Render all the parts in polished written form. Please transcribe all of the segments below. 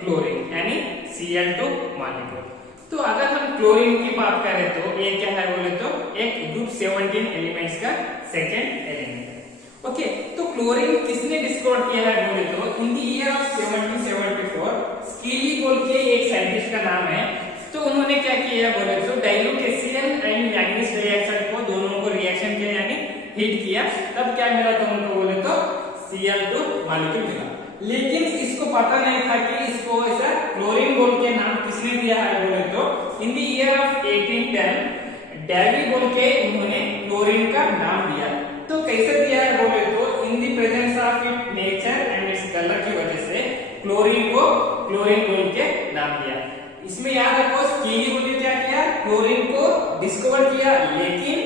Chlorine यानी Cl2 molecule. तो अगर हम क्लोरीन की बात करें तो ये क्या है बोले तो एक ग्रुप 17 एलिमेंट्स का सेकेंड एलिमेंट है। ओके, तो क्लोरीन किसने डिस्कवर किया है बोले तो इन द ईयर ऑफ 1774 स्कीली बोल के एक साइंटिस्ट का नाम है। तो उन्होंने क्या किया है बोले तो dilute HCl and manganese dioxide को दोनों को रिएक्शन किया यानी हीट किया, तब क्या मिला था उनको बोले तो Cl2 मॉलिक्यूल मिला। लेकिन इसको पता नहीं था कि इसको ऐसा क्लोरीन बोल के नाम किसने दिया है बोले तो in the year of 1810 Davy बोल के उन्होंने क्लोरीन का नाम दिया। तो कैसे दिया है बोले तो in the presence of it nature and its colour की वजह से क्लोरीन को क्लोरीन बोल के नाम दिया। इसमें याद रखो स्कीली बोल के क्या किया, क्लोरीन को डिस्कवर किया, लेकिन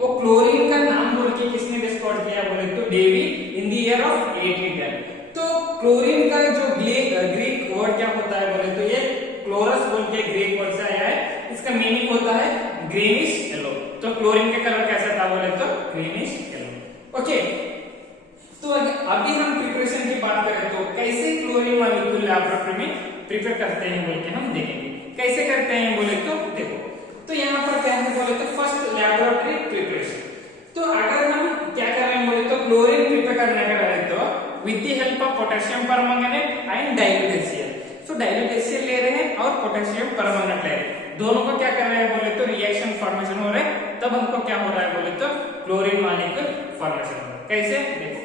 वो क्लोरीन का नाम बोल के किसने डिस्कवर किया बोले तो Davy in the year of 1810। तो क्लोरीन का जो ग्रीक वर्ड क्या होता है बोले तो ये क्लोरस बोल के ग्रीक वर्ड से आया है। इसका मीनिंग होता है ग्रीनिश येलो। तो क्लोरीन का कलर कैसा था बोले तो ग्रीनिश येलो। ओके, तो अभी हम प्रिपरेशन की बात करें तो कैसे क्लोरीन मॉलिक्यूल लैबोरेटरी में प्रिपेयर करते हैं बोल के हम देखेंगे। कैसे करते हैं बोले तो देखो, तो यहाँ पर क्या है बोले तो फर्स्ट लैबोरेटरी प्रिपरेशन। तो अगर हम क्या कर रहे हैं बोले तो क्लोरीन प्रिपेयर करने का रहे तो with the help of potassium permanganate and dilute HCl। So dilute HCl ले रहे हैं और पोटेशियम परमैंगनेट ले रहे हैं, दोनों को क्या कर रहे हैं बोले तो रिएक्शन फॉर्मेशन हो रहा है, तब हमको क्या हो रहा है बोले तो क्लोरीन मॉलिक्यूल फॉर्मेशन हो रहा है। कैसे देखो,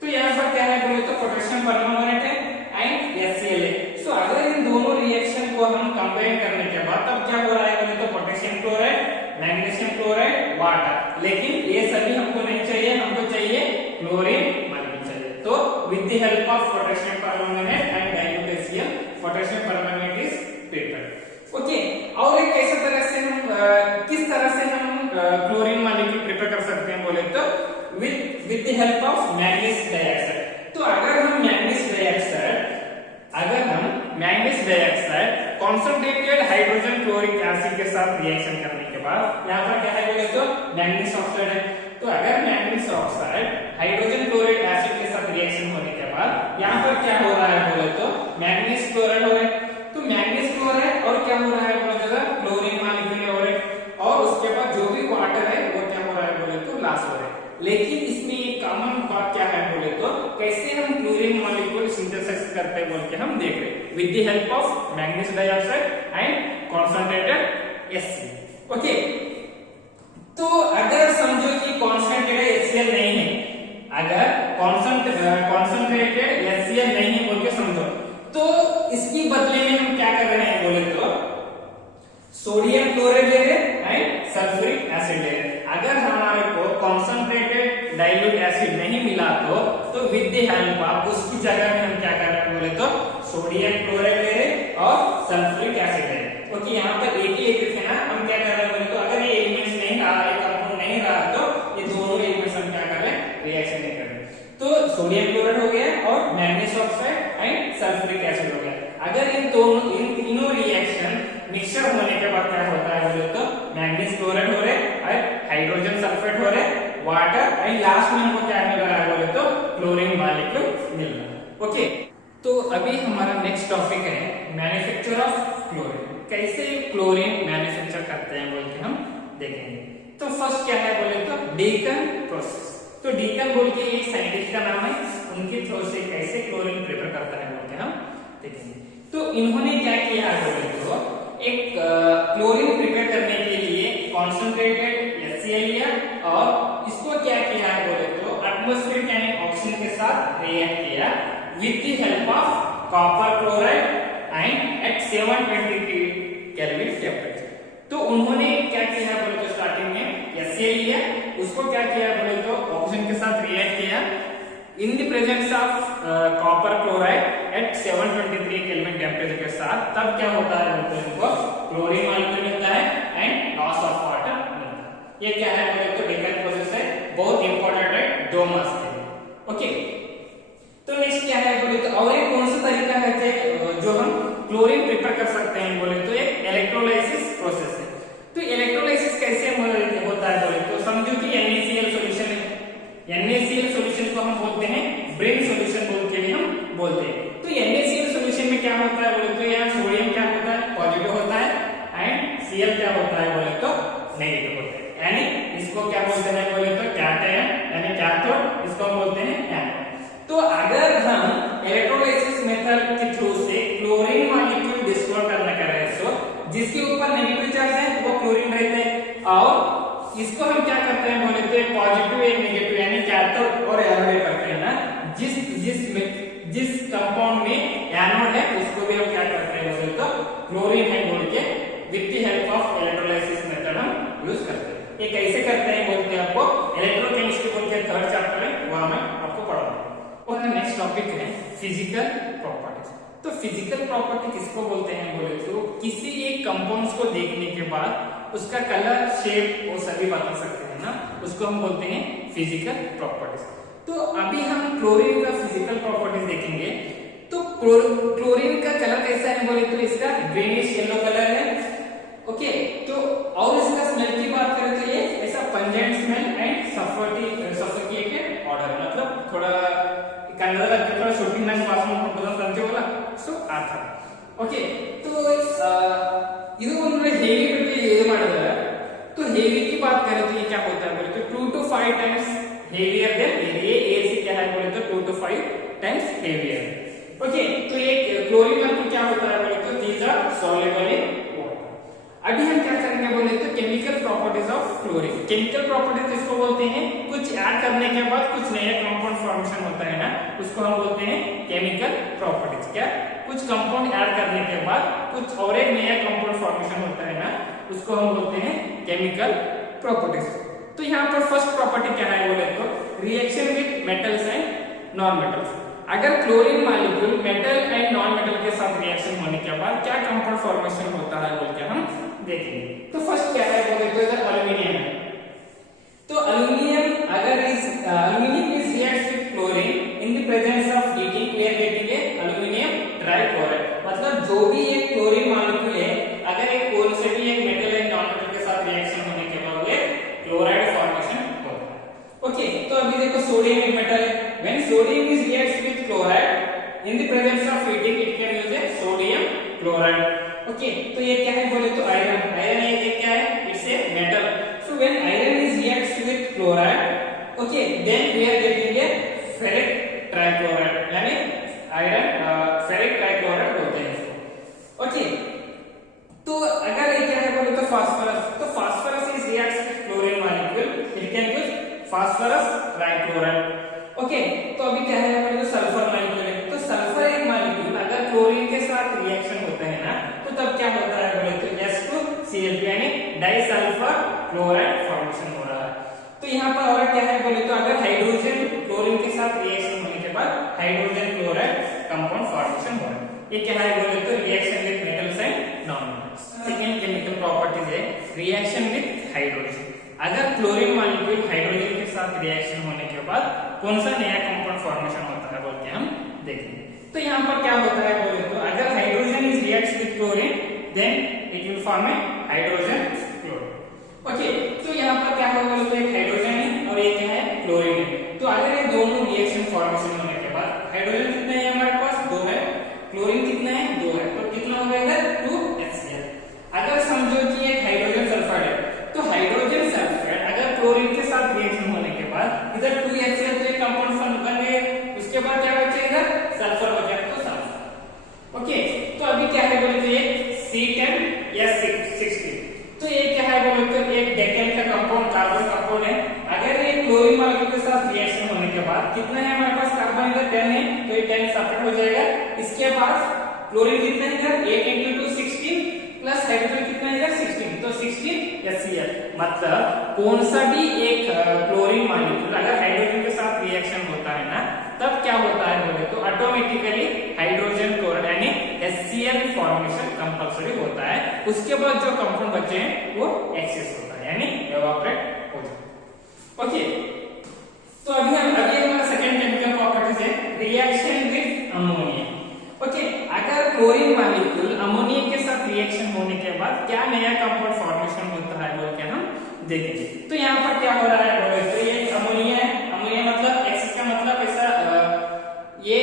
तो यहाँ पर क्या है बोले तो पोटेशियम परमैंगनेट है एंड HCl है। सो अगर इन दोनों रिएक्शन को हम कंबाइन करने के बाद तब क्या हो रहा है बोले तो potassium chloride, magnesium chloride, water. लेकिन ये सभी हमको नहीं चाहिए, हमको चाहिए क्लोरीन मॉलिक्यूल चाहिए। तो with the help of potassium permanganate and dilute HCl potassium permanganate is prepared. Okay, और एक कैसे तरह से हम किस तरह से हम क्लोरीन मॉलिक्यूल प्रिपेयर कर सकते हैं बोले तो with the help of manganese dioxide. तो अगर हम manganese dioxide concentrated hydrogen chloric acid के साथ रिएक्शन करने के बाद यहाँ पर क्या है बोले तो मैग्नीज ऑक्साइड है। तो अगर manganese oxide hydrogen chloric acid के साथ रिएक्शन होने के बाद यहाँ पर क्या हो रहा है बोले तो मैग्नीज क्लोराइड हो रहा है। तो मैग्नीज क्लोराइड और क्या हो रहा है बोले तो क्लोरीन मॉलिक्यूल हो रहा है, और उसके बाद जो भी वाटर है वो क्या हो रहा है बोले तो लॉस हो रहा है। लेकिन इसमें एक कॉमन बात क्या है बोले तो कैसे हम क्लोरीन मॉलिक्यूल सिंथेसिस करते हैं बोल के हम देख रहे हैं with the help of manganese dioxide and concentrated HCl। Okay, तो अगर समझो कि कॉन्सेंट्रेटेड HCl नहीं है, अगर कॉन्सेंट्रेटेड HCl नहीं है बोल के समझो, तो इसकी बदले में हम क्या कर रहे हैं बोले तो सोडियम क्लोराइड ले रहे हैं एंड सल्फ्यूरिक एसिड ले रहे हैं। अगर हमारे को कॉन्सेंट्रेटेड डाइल्यूट एसिड नहीं मिला तो विद द हेल्प ऑफ उसकी जगह में हम क्या कर रहे हैं बोले तो सोडियम क्लोराइड ले रहे हैं और सल्फ्यूरिक एसिड ले रहे हैं। ओके, यहाँ पर एक ही एक है ना, हम क्या कर रहे हैं बोले तो अगर ये एलिमेंट्स नहीं रहा, ये कंपाउंड नहीं रहा तो ये दोनों एलिमेंट्स हम क्या कर रहे हैं रिएक्शन नहीं कर रहे। तो सोडियम क्लोराइड हो गया और manganese oxide and sulphuric acid हो गया। अगर इन तीनों रिएक्शन मिक्सचर होने के बाद क्या होता है बोले तो मैग्नीज क्लोराइड हो रहे हैं, हाइड्रोजन सल्फेट हो रहे हैं, वाटर एंड लास्ट में हमको क्या मिल रहा है बोले तो क्लोरीन मॉलिक्यूल मिल रहा है। ओके, तो अभी हमारा नेक्स्ट टॉपिक है मैन्युफैक्चर ऑफ क्लोरीन। कैसे क्लोरीन मैन्युफैक्चर करते हैं बोल के हम देखेंगे। तो फर्स्ट क्या है बोले तो डीकन प्रोसेस। तो डीकन बोल के एक साइंटिस्ट का नाम है, उनके थ्रू से कैसे क्लोरीन प्रिपेयर करता है बोल के हम देखेंगे। तो इन्होंने क्या किया है बोले तो एक क्लोरीन प्रिपेयर करने के लिए कॉन्सेंट्रेटेड HCl लिया और इसको क्या किया है बोले तो एटमॉस्फेरिक यानी ऑक्सीजन के साथ रिएक्ट किया with the help of copper chloride and at 723 kelvin temperature. तो उन्होंने क्या किया है बोले तो स्टार्टिंग में HCl लिया, उसको क्या किया बोले तो ऑक्सीजन के साथ रिएक्ट किया in the presence of copper chloride at 723 kelvin temperature के साथ, तब क्या होता है बोलते हैं इनको क्लोरीन मॉलिक्यूल मिलता है एंड लॉस ऑफ वाटर मिलता है। ये क्या है बोले तो डीकन प्रोसेस है, बहुत इंपॉर्टेंट है 2 मार्क्स के लिए। ओके, तो नेक्स्ट क्या है बोले तो और एक कौन सा तरीका है जो हम क्लोरीन प्रिपेयर कर सकते हैं बोले तो एक इलेक्ट्रोलाइसिस प्रोसेस है। तो इलेक्ट्रोलाइसिस कैसे होता है बोले तो समझो कि NaCl सॉल्यूशन है, NaCl सॉल्यूशन को हम बोलते हैं ब्रिन सॉल्यूशन बोल के भी हम बोलते हैं। तो NaCl सॉल्यूशन में क्या होता है नेगेटिव होते हैं, यानी इसको क्या बोलते हैं बोले तो कैटायन यानी कैथोड, इसको हम बोलते हैं एनोड। तो अगर हम इलेक्ट्रोलाइसिस मेथड के थ्रू से क्लोरीन मॉलिक्यूल डिस्ट्रॉय करने का रहे तो जिसके ऊपर नेगेटिव चार्ज है वो क्लोरीन रहते हैं, और इसको हम क्या करते हैं बोले तो पॉजिटिव एक नेगेटिव यानी कैथोड और एनोड करते हैं ना, जिस कंपाउंड में एनोड है उसको भी हम क्या करते हैं बोले तो क्लोरीन है बोल के with the help of electrolysis method हम यूज करते हैं। ये कैसे करते हैं बोल के आपको इलेक्ट्रोकेमिस्ट्री बोल के थर्ड चैप्टर है वहां में आपको पढ़ाऊंगा। और नेक्स्ट टॉपिक है फिजिकल प्रॉपर्टीज। तो फिजिकल प्रॉपर्टी किसको बोलते हैं बोले तो किसी एक कंपाउंड्स को देखने के बाद उसका कलर शेप वो सभी बता सकते हैं ना, उसको हम बोलते हैं फिजिकल प्रॉपर्टीज। तो अभी हम क्लोरीन का फिजिकल प्रॉपर्टीज देखेंगे। तो क्लोरीन का कलर कैसा है बोले तो इसका ग्रीनिश येलो कलर है, ओके। तो और इसका स्मेल की बात करें तो ये ऐसा pungent smell and suffocated order, मतलब थोड़ा कन्नड़ थोड़ा शूटिंग नाइस वासना कंटेवಲ್ಲ ಸೊ ಆ ತರ, ಓಕೆ। तो ಇದು ಒಂದು हेवी पे ये ಮಾಡಿದ್ದಾರೆ। तो हेवी की बात करें तो ये क्या होता है बोले तो 2 to 5 times heavier than air से क्या है बोले तो 2 to 5 टाइम्स हेवियर, ओके। तो ये क्लोरीन मॉलिक्यूल क्या होता है बोले तो these are soluble in water. अभी हम क्या करेंगे बोले तो chemical properties of chlorine. Chemical properties इसको बोलते हैं कुछ ऐड करने के बाद कुछ नया कंपाउंड फॉर्मेशन होता है ना, उसको हम बोलते हैं केमिकल प्रॉपर्टीज। क्या कुछ कंपाउंड ऐड करने के बाद कुछ और एक नया कंपाउंड फॉर्मेशन होता है ना, उसको हम बोलते हैं केमिकल प्रॉपर्टीज। तो यहाँ पर फर्स्ट प्रॉपर्टी क्या है बोले तो reaction with metals and non metals. अगर chlorine molecule metal and non metal के साथ रिएक्शन होने के बाद क्या कंपाउंड फॉर्मेशन होता है बोल के हम देखेंगे। तो फर्स्ट क्या है बोले तो इधर एल्युमिनियम है। तो aluminium is reacts with chlorine in the presence of heating, we are getting a aluminium trichloride. मतलब जो भी एक क्लोरीन मॉलिक्यूल है अगर एक कोल से भी एक मेटल एंड नॉन मेटल के साथ रिएक्शन होने के बाद वो क्लोराइड फॉर्मेशन होता है, ओके। तो अभी देखो सोडियम एक मेटल है, when sodium is reacts with chloride in the presence of heating it can use A sodium chloride, okay. तो ये क्या है बोले तो आयरन ये क्या है, it's a metal. So when iron is reacts with chloride, okay, then we are getting a ferric trichloride, यानी आयरन फेरिक ट्राइक्लोराइड बोलते हैं इसको, ओके। तो अगर ये क्या है बोले तो फास्फोरस, तो phosphorus is reacts with chlorine molecule, it can use phosphorus trichloride, okay. तो अभी क्या है बोले तो सल्फर मॉलिक्यूल है। तो सल्फर एक मॉलिक्यूल अगर क्लोरीन के साथ रिएक्शन होते हैं ना तो तब क्या होता है बोले तो H2Cl2 यानी डाइसल्फर क्लोराइड फॉर्मेशन हो रहा है। तो यहाँ पर और क्या है बोले तो अगर हाइड्रोजन क्लोरीन के साथ रिएक्शन होने के बाद हाइड्रोजन क्लोराइड कंपाउंड फॉर्मेशन हो रहा है। ये क्या है बोले तो reaction with metals and non metals. Second chemical properties है रिएक्शन विद हाइड्रोजन। अगर क्लोरीन मॉलिक्यूल हाइड्रोजन के साथ रिएक्शन होने के बाद कौन सा नया कंपाउंड फॉर्मेशन होता है बोल के हम देखेंगे। तो यहाँ पर क्या होता है बोले तो अगर hydrogen is reacts with chlorine then it will form a hydrogen chloride, okay. तो यहाँ पर क्या होगा बोले तो एक हाइड्रोजन है और एक क्या है क्लोरीन है। तो अगर ये दोनों रिएक्शन फॉर्मेशन होने के बाद हाइड्रोजन कितना है हमारे पास 2 है, क्लोरीन कितना है 2 है, तो कितना हो जाएगा 2HCl। अगर समझो कि एक हाइड्रोजन सल्फाइड है तो हाइड्रोजन सल्फाइड अगर क्लोरीन के साथ रिएक्शन होने के बाद इधर 2HCl तो एक कंपाउंड बन गए, उसके बाद क्या बचेगा सल्फर बचेगा, तो सल्फर, ओके। तो अभी क्या है बोले तो ये C10S16। तो ये क्या है बोले तो एक डेकेन का कंपाउंड कार्बन कंपाउंड है। अगर ये क्लोरीन मॉलिक्यूल के साथ रिएक्शन होने के बाद कितना है हमारे पास कार्बन इधर 10 है तो ये 10 सेपरेट हो जाएगा। इसके बाद क्लोरीन कितना है इधर 8 × 2 16 प्लस हाइड्रोजन कितना है इधर 16, तो 16HCl। मतलब कौन सा भी एक क्लोरीन मॉलिक्यूल अगर हाइड्रोजन के साथ रिएक्शन होता है ना तब क्या होता है बोले तो ऑटोमेटिकली हाइड्रोजन क्लोराइड यानी HCl फॉर्मेशन कंपल्सरी होता है। उसके बाद जो कंपाउंड बचे हैं वो एक्सेस होता है यानी एवापोरेट हो जाता है, ओके। तो अभी हमारा सेकंड केमिकल प्रॉपर्टीज है रिएक्शन विद अमोनिया, ओके। अगर क्लोरीन मॉलिक्यूल अमोनिया के साथ रिएक्शन होने के बाद क्या नया कंपाउंड फॉर्मेशन होता है बोल के हम देखेंगे। तो यहाँ पर क्या हो रहा है बोले तो ये अमोनिया है, अमोनिया मतलब एक्सेस का मतलब ऐसा ये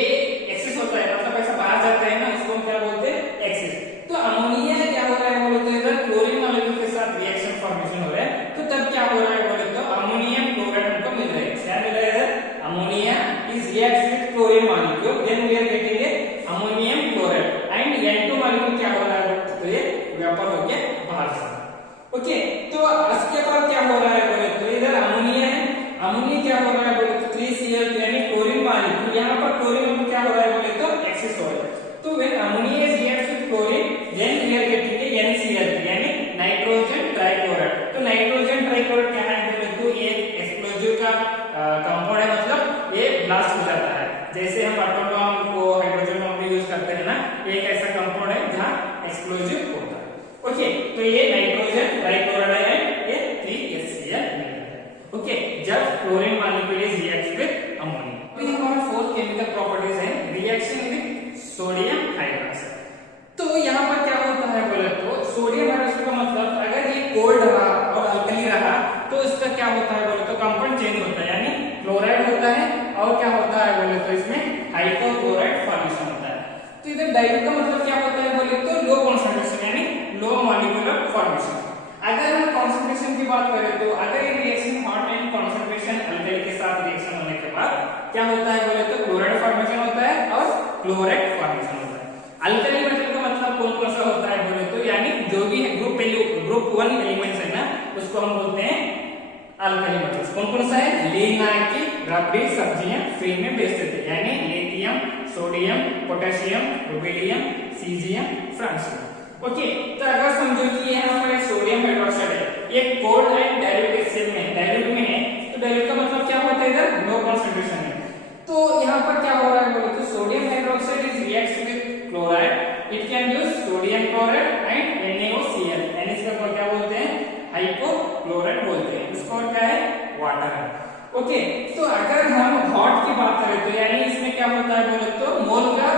एक्सेस होता है मतलब ऐसा बाहर जाता है ना, इसको हम क्या बोलते हैं एक्सेस। तो अमोनिया क्या हो रहा है बोले तो इधर क्लोरीन मॉलिक्यूल के साथ रिएक्शन फॉर्मेशन हो रहा है वेपर होके बाहर जा रहा है। ओके, तो इसके बाद क्या हो रहा है बोले तो इधर अमोनिया है, अमोनिया क्या हो रहा है बोले तो 3Cl यानी क्लोरीन मॉलिक्यूल, यहाँ पर क्लोरीन क्या हो रहा है बोले तो एक्सेस हो रहा है। तो when ammonia is react with chlorine then we are getting a NCl यानी नाइट्रोजन ट्राइक्लोराइड। तो नाइट्रोजन ट्राइक्लोराइड क्या है बोले तो ये एक्सप्लोजिव का कंपाउंड है, मतलब ये ब्लास्ट हो जाता है। जैसे हम एटम बम को हाइड्रोजन बम में यूज करते हैं ना, एक ऐसा कंपाउंड है जहां एक्सप्लोजिव होता है। ओके, तो ये नाइट्रोजन ट्राइक्लोराइड है, ये 3HCl है। ओके, जब chlorine molecule is react with ammonia. तो ये हमारा फोर्थ केमिकल प्रॉपर्टीज है रिएक्शन विद सोडियम हाइड्रोक्साइड। तो यहाँ पर क्या होता है बोले तो सोडियम हाइड्रोक्साइड का मतलब अगर ये कोल्ड रहा और अल्कली रहा तो इसका क्या होता है बोले तो कंपाउंड चेंज होता है, यानी क्लोराइड होता है और क्या होता है बोले तो इसमें हाइपोक्लोराइड फॉर्मेशन होता है। तो इधर डाइल्यूट का मतलब क्या होता है बोले तो लो कॉन्सेंट्रेशन यानी लो मॉलिक्यूलर फॉर्मेशन। अगर हम कॉन्सेंट्रेशन की बात करें तो अगर ये reaction hot and concentration alkali के साथ रिएक्शन होने के बाद क्या होता है बोले तो क्लोराइड फॉर्मेशन होता है और क्लोराइड फॉर्मेशन होता है। अल्कली मेटल का मतलब कौन कौन सा होता है बोले तो यानी जो भी ग्रुप 1 एलिमेंट्स है ना उसको हम बोलते हैं अल्कली मेटल्स। कौन कौन सा है? लिग्नाइट की रबड़ी सब्जियां फ्री में बेचते थे, यानी lithium, sodium, potassium, rubidium, caesium, francium. Okay, तो अगर समझो कि ये यहाँ पर सोडियम हाइड्रोक्साइड है, ये कोल्ड एंड डाइल्यूट स्टेट में डाइल्यूट में है, तो डाइल्यूट का मतलब क्या होता है इधर लो कॉन्सेंट्रेशन है। तो यहाँ पर क्या हो रहा है बोले तो sodium hydroxide is reacts with chloride, it can use sodium chloride and NaOCl। NaCl को क्या बोलते हैं? हाइपोक्लोराइड बोलते हैं। इसका और क्या है? वाटर है। ओके, तो अगर हम हॉट की बात करें तो यानी इसमें क्या होता है बोले तो मोल का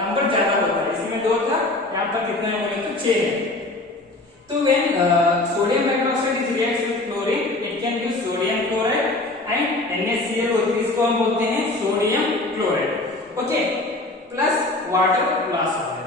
नंबर ज्यादा होता है, इसमें 2 था, यहाँ पर कितना है बोले तो 6 है। तो when sodium hydroxide is reacts with chlorine it can use sodium chloride and NaCl होती है, इसको हम बोलते हैं sodium chloride. Okay, plus water loss हो है।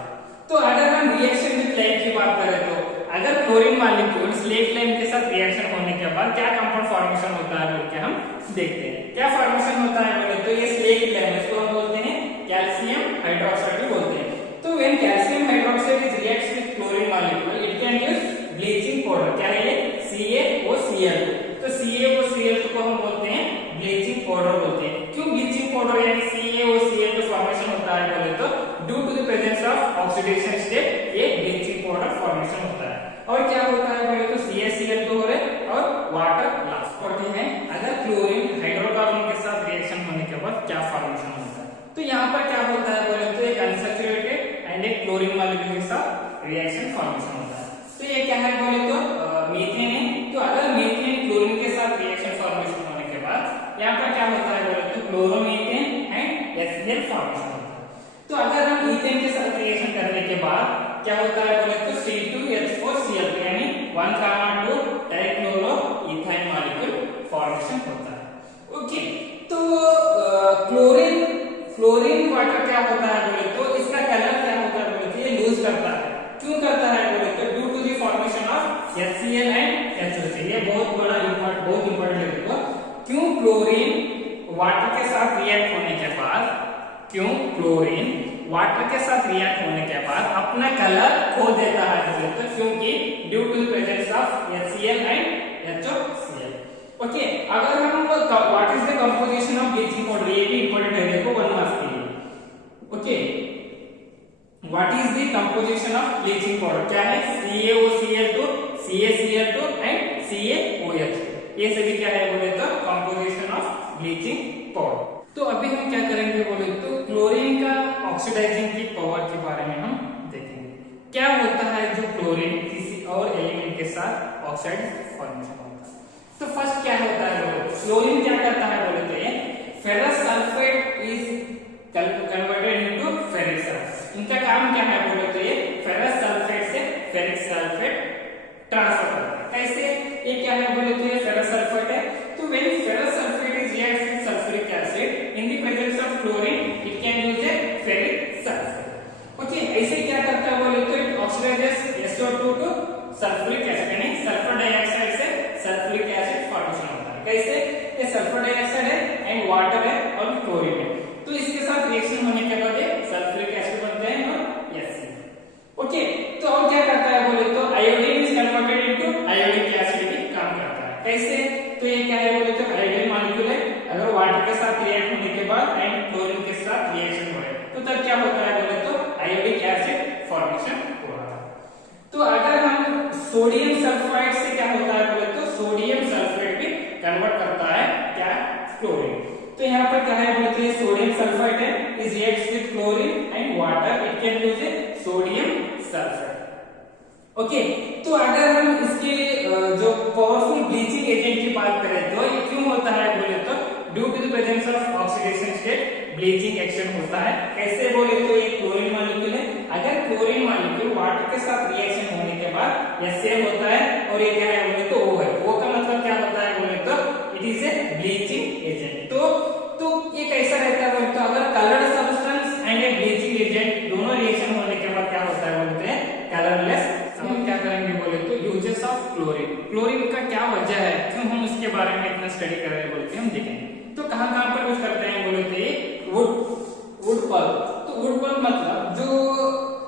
तो अगर हम रिएक्शन विद लाइम की बात करें तो अगर क्लोरीन मॉलिक्यूल स्लेट लाइम के साथ रिएक्शन होने के बाद क्या कंपाउंड फॉर्मेशन होता है बोल के हम देखते हैं। क्या फॉर्मेशन होता है बोले तो ये स्लेट लाइम, इसको हम बोलते हैं कैल्शियम हाइड्रोक्साइड भी बोलते हैं। तो when calcium hydroxide is reacts with chlorine molecule it can use bleaching powder. क्या है ये? CaOCl। तो CaOCl को हम बोलते हैं ब्लीचिंग पाउडर बोलते हैं। क्यों ब्लीचिंग पाउडर यानी CaOCl का फॉर्मेशन होता है बोले तो due to the presence of oxidation state ये ब्लीचिंग पाउडर फॉर्मेशन होता है। और क्या होता है बोले तो CaCl तो हो रहे और वाटर लॉस होती है। अगर क्लोरीन हाइड्रोकार्बन के साथ रिएक्शन होने के बाद क्या फॉर्मेशन होता है तो यहाँ पर क्या होता है बोले तो एक अनसैचुरेटेड एंड एक क्लोरीन मॉलिक्यूल के साथ रिएक्शन फॉर्मेशन होता है। तो ये क्या है बोले तो मीथेन है। तो अगर मीथेन क्लोरीन के साथ रिएक्शन फॉर्मेशन होने के बाद यहाँ पर क्या होता है बोले तो क्लोरोमीथेन एंड HCl फॉर्मेशन होता है। तो अगर हम मीथेन के साथ रिएक्शन करने के बाद क्या होता है बोले तो C2H4Cl यानी 1,2 डाइक्लोरोइथाइल मॉलिक्यूल फॉर्मेशन होता है। ओके, तो क्लोरीन वाटर क्या होता है बोले तो इसका कलर क्या होता है बोले तो ये लूज करता है। क्यों करता है बोले तो due to the formation of HCl and HOCl। ये बहुत बड़ा बहुत इंपॉर्टेंट है। देखो क्यों क्लोरीन वाटर के साथ रिएक्ट होने के बाद अपना कलर खो देता है बोले तो क्योंकि due to the presence of HCl and HOCl। Okay, अगर हम what is the composition of bleaching powder, ये भी इंपॉर्टेंट है, देखो 1 मार्क्स के लिए। Okay, what is the composition of bleaching powder? क्या है? CaOCl2, CaCl2 and CaOH। ये सभी क्या है बोले तो कंपोजिशन ऑफ ब्लीचिंग पाउडर। तो अभी हम क्या करेंगे बोले तो क्लोरीन का ऑक्सीडाइजिंग की पावर के बारे में हम देखेंगे। क्या होता है जो क्लोरीन किसी और एलिमेंट के साथ ऑक्साइड फॉर्मेशन होता है। तो फर्स्ट क्या होता है बोले तो क्लोरीन क्या करता है बोले तो ये ferrous sulphate is converted into ferric sulphate. इनका काम क्या है बोले तो ये फेरस सल्फेट से फेरिक सल्फेट ट्रांसफर करता है। कैसे? ये क्या है बोले तो ये फेरस सल्फेट है। तो when ferrous sulphate is react with sulphuric acid in the presence of chlorine it can use a ferric sulphate. Okay, ऐसे क्या करता है बोले तो it oxidises SO2 to sulphuric acid यानी सल्फर डाइऑक्साइड से सल्फ्यूरिक एसिड फॉर्मेशन होता है। कैसे? ये सल्फर डाइऑक्साइड है एंड वाटर है और क्लोरीन है, तो इसके साथ रिएक्शन होने के बाद ये सल्फ्यूरिक एसिड बनते हैं और HCl। ओके, तो और क्या करता है ओके, तो अगर हम इसके जो पावरफुल ब्लीचिंग एजेंट की बात करें तो ये क्यों होता है बोले तो due to the presence of oxidation state bleaching action होता है। कैसे बोले तो ये क्लोरीन मॉलिक्यूल है, अगर क्लोरीन मॉलिक्यूल वाटर के साथ रिएक्शन होने के बाद यह सेव होता है और ये क्या है बोले तो O है। O का मतलब क्या होता है बोले तो it is a bleaching agent. तो ये कैसा रहता है बोले तो अगर coloured substance and A bleaching agent दोनों रिएक्शन होने के बाद क्या होता है बोलते हैं कलरलेस। हम क्या करेंगे बोले तो यूजेस ऑफ क्लोरीन, क्लोरीन का क्या वजह है, क्यों हम उसके बारे में इतना स्टडी कर रहे हैं बोल के हम देखेंगे। तो कहां पर यूज करते हैं बोले तो वुड पल्प। तो वुड पल्प मतलब जो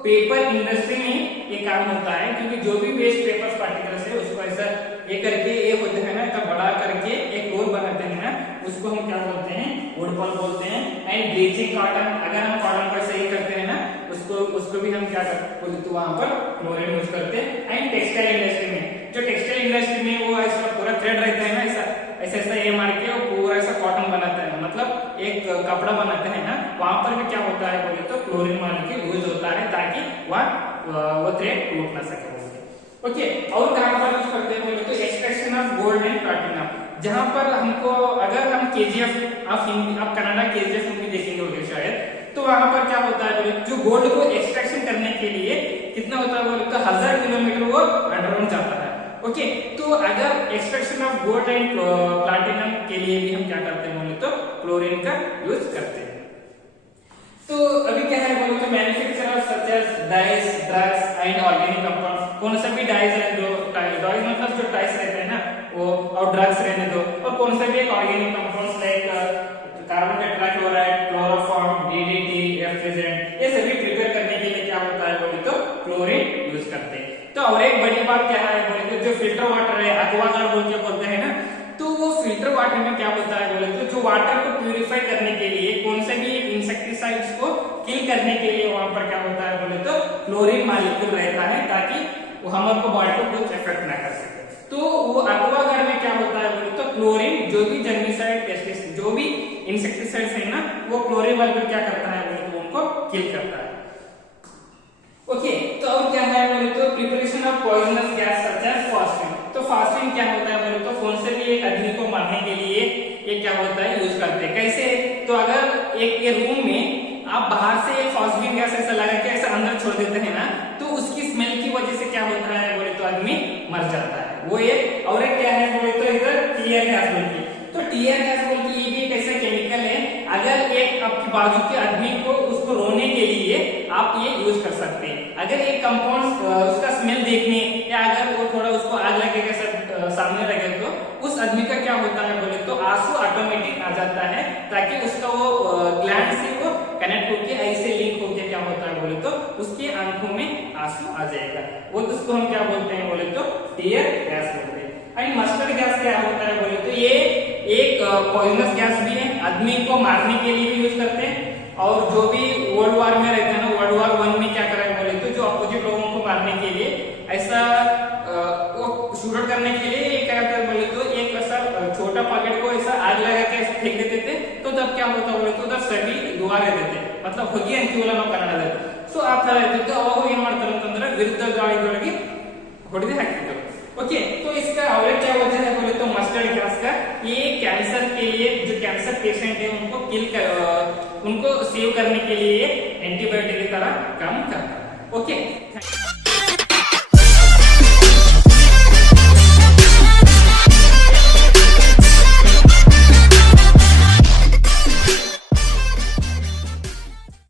पेपर इंडस्ट्री में ये काम होता है, क्योंकि जो भी वेस्ट पेपर्स पार्टिकल्स है उसको ऐसा ये करके एक होते हैं ना का बड़ा करके एक रोल बनाते हैं ना, उसको हम क्या बोलते हैं वुड पल्प बोलते हैं। एंड ब्लीचिंग कॉटन, अगर हम कॉटन को ऐसे ही करते हैं ना उसको भी हम क्या करते हैं तो वहां पर क्लोरीन यूज करते हैं। एंड टेक्सटाइल इंडस्ट्री में, जो टेक्सटाइल इंडस्ट्री में वो ऐसा पूरा थ्रेड रहता है ना ऐसा ये मार के वो पूरा ऐसा कॉटन बनाता है, मतलब एक कपड़ा बनाते हैं ना, वहां पर भी क्या होता है बोले तो क्लोरीन मॉलिक्यूल यूज होता है ताकि वो थ्रेड टूट ना सके। ओके, और कहां पर यूज करते हैं बोले तो extraction of gold and platinum, जहां पर हमको अगर हम केजीएफ आप कनाडा केजीएफ मूवी देखेंगे होंगे शायद, तो वहां पर क्या होता है बोले जो गोल्ड को एक्सट्रैक्शन करने के लिए कितना होता है बोले तो 1000 किलोमीटर वो अंडरग्राउंड जाता है। ओके, तो अगर extraction of gold and platinum के लिए भी हम क्या करते हैं बोले तो क्लोरीन का यूज करते हैं। तो अभी क्या है बोले तो manufacture of such as dyes, drugs and organic compound, कौन सा भी डाइज है जो डाइज मतलब जो टाइस रहते हैं ना वो, और ड्रग्स रहने दो, और कौन सा भी एक organic compounds like carbon tetrachloride, chloroform, DDT, refrigerant, ये सभी प्रिपेयर करने के लिए क्या होता है बोले तो क्लोरीन यूज करते हैं। तो और एक बड़ी बात क्या है बोले तो जो फिल्टर वाटर है एक्वागार्ड बोल के बोलते हैं ना, तो वो फिल्टर वाटर में क्या होता है बोले तो जो वाटर को प्यूरिफाई करने के लिए कौन से भी इंसेक्टिसाइड्स को किल करने के लिए वहां पर क्या होता है बोले तो क्लोरीन मॉलिक्यूल रहता है ताकि वो हमारे को बॉडी को कुछ इफेक्ट ना कर सके। तो वो एक्वागार्ड में क्या होता है बोले तो क्लोरीन जो भी जर्मिसाइड, पेस्टिसाइड, जो भी इंसेक्टिसाइड्स है ना वो क्लोरीन मॉलिक्यूल क्या करता है बोले तो उनको किल करता है। ओके, तो अब क्या है बोले तो preparation of poisonous gas such as fasting. तो फास्टिंग क्या होता है बोले तो कौन से भी एक आदमी को मारने के लिए ये क्या होता है यूज करते हैं। कैसे, तो अगर एक ये रूम में आप बाहर से एक फास्फिन गैस ऐसा लगा के ऐसा अंदर छोड़ देते हैं ना, तो उसकी स्मेल की वजह से क्या होता है बोले तो आदमी मर जाता है। वो एक और एक क्या है बोले तो इधर टीयर गैस बोलती, तो टीयर गैस बोलती ये भी एक ऐसा केमिकल है, अगर एक आपके बाजू के आदमी को उसको रोने के लिए आप ये यूज कर सकते हैं। अगर एक कंपाउंड उसका स्मेल देखने या अगर वो थोड़ा उसको आग लगे के सामने लगे तो उस आदमी का क्या होता है बोले तो आंसू ऑटोमेटिक आ जाता है, ताकि उसका वो ग्लैंड से वो कनेक्ट होके ऐसे लिंक होके क्या होता है बोले तो उसके आंखों में आंसू आ जाएगा, वो उसको हम क्या बोलते हैं बोले तो टीयर गैस बोलते हैं। एंड मस्टर्ड गैस क्या होता है बोले तो ये एक पॉइजनस गैस भी है, आदमी को मारने के लिए भी यूज करते हैं। और जो भी वर्ल्ड वॉर में रहते हैं ना, वर्ल्ड वॉर 1 में क्या करा बोले तो जो अपोजिट लोगों को मारने के लिए ऐसा वो शूट करने के लिए क्या करते हैं बोले तो एक ऐसा छोटा पॉकेट को ऐसा आग लगा के फेंक देते थे, तो तब क्या होता बोले तो उधर सभी दुआ रहते थे, मतलब होगी अंतिवला ನಾವು ಕನ್ನಡದಲ್ಲಿ ಸೊ ಆ ತರ ಇತ್ತು। ಅವಾಗ ಏನ್ ಮಾಡ್ತಾರೆ ಅಂತಂದ್ರೆ ವಿರುದ್ಧ ಗಾಳಿಗಳಿಗೆ ಹೊಡೆದು ಹಾಕ್ತಿದ್ರು। ओके, तो इसका और क्या वजह है बोले तो मस्टर्ड गैस का, ये कैंसर के लिए जो कैंसर पेशेंट है उनको उनको सेव करने के लिए एंटीबायोटिक की तरह काम करता है। ओके।